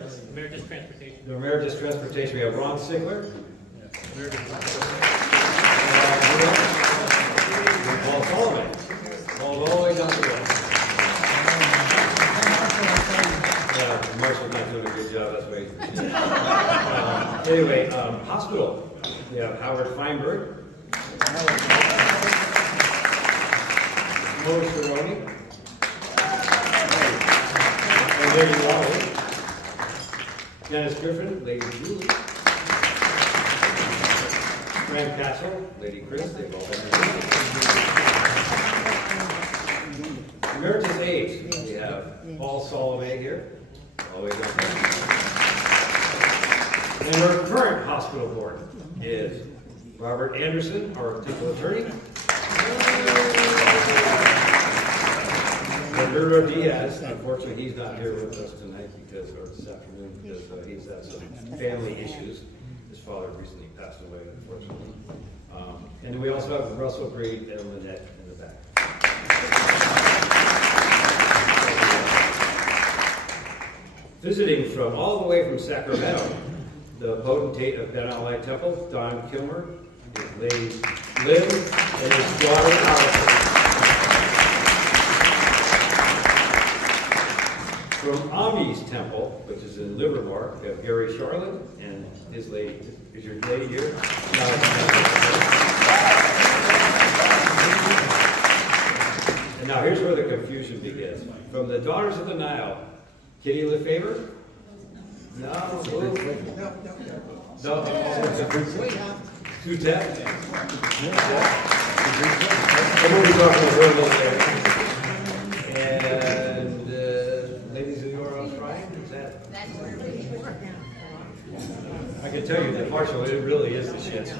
Emeritus Transportation. The Emeritus Transportation, we have Ron Sigler. Paul Solomon. Paul's all the way down the list. Marshall's not doing a good job, that's right. Anyway, hospital, we have Howard Feinberg. Mo Sharoni. And Lady Wally. Dennis Griffin, Lady Julie. Graham Castle, Lady Chris, they've all been here. Emeritus Aides, we have Paul Solomon here, always up there. And our current hospital board is Robert Anderson, our temple attorney. Roberto Diaz, unfortunately, he's not here with us tonight because, or this afternoon, because he's had some family issues. His father recently passed away, unfortunately. And then we also have Russell Breed and Lynette in the back. Visiting from all the way from Sacramento, the potentate of Ben Ali Temple, Don Kilmer, his lady Liv, and his daughter Allison. From Ami's Temple, which is in Livermore, we have Gary Charlotte and his lady. Is your lady here? And now here's where the confusion begins. From the Daughters of the Nile, Kitty Lefevre? No. No. Two taps? We'll be talking about her a little later. And ladies of the Orient Shrine, is that? That's where we were. I can tell you that Marshall, it really is the shits.